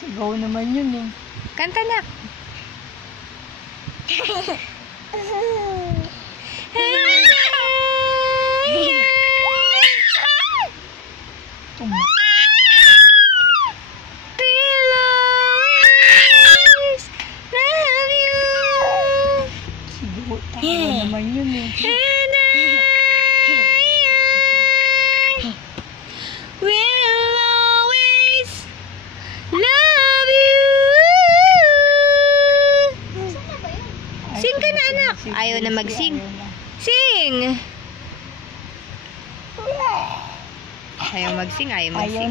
Sigaw naman yun eh. Kanta na. Sigaw naman yun eh. Will always love you. Sing ka na, anak. Ayaw na mag-sing. Sing! Ayaw mag-sing, ayaw mag-sing.